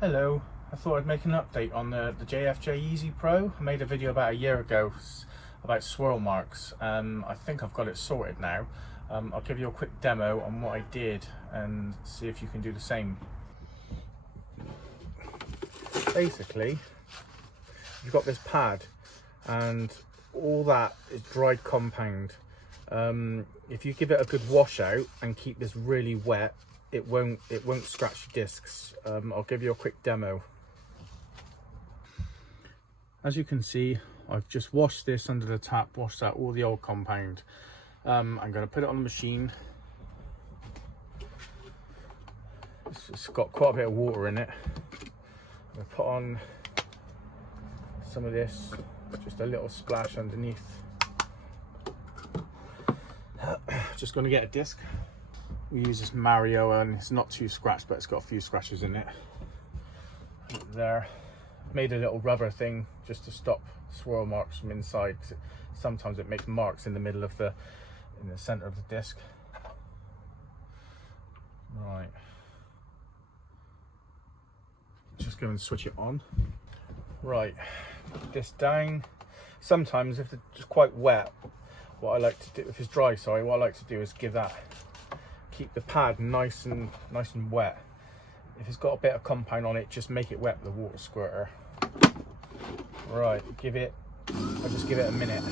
Hello, I thought I'd make an update on the JFJ Easy Pro. I made a video about a year ago about swirl marks. I think I've got it sorted now. I'll give you a quick demo on what I did and see if you can do the same. Basically, you've got this pad and all that is dried compound. If you give it a good wash out and keep this really wet, it won't scratch your discs. I'll give you a quick demo. As you can see, I've just washed this under the tap, washed out all the old compound. I'm going to put it on the machine. It's got quite a bit of water in it. I'm going to put on some of this, just a little splash underneath. Just going to get a disc. We use this Mario and it's not too scratched, but it's got a few scratches in it. There, made a little rubber thing just to stop swirl marks from inside. Sometimes it makes marks in the middle of the center of the disc. Right, just go and switch it on. Right, put this down. Sometimes if it's just quite wet, what I like to do, if it's dry, sorry, what I like to do is keep the pad nice and wet. If it's got a bit of compound on it, just make it wet with the water squirter. Right, I'll just give it a minute.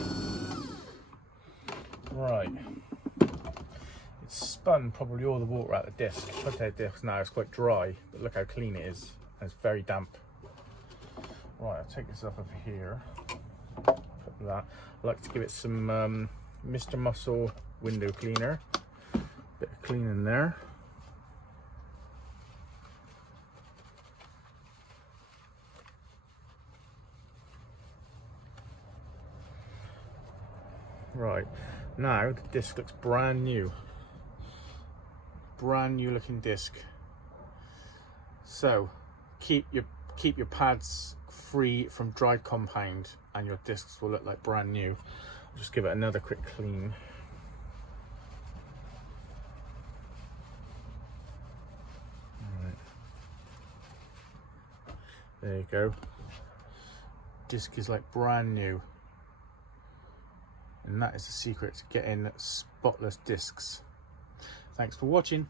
Right, it's spun probably all the water out of the disc. Look at the disc now, it's quite dry, but look how clean it is, and it's very damp. Right, I'll take this off of here. Put that. I like to give it some Mr. Muscle window cleaner. Bit of cleaning there. Right, now the disc looks brand new. Brand new looking disc. So keep your pads free from dried compound and your discs will look like brand new. I'll just give it another quick clean. There you go. Disc is like brand new. And that is the secret to getting spotless discs. Thanks for watching.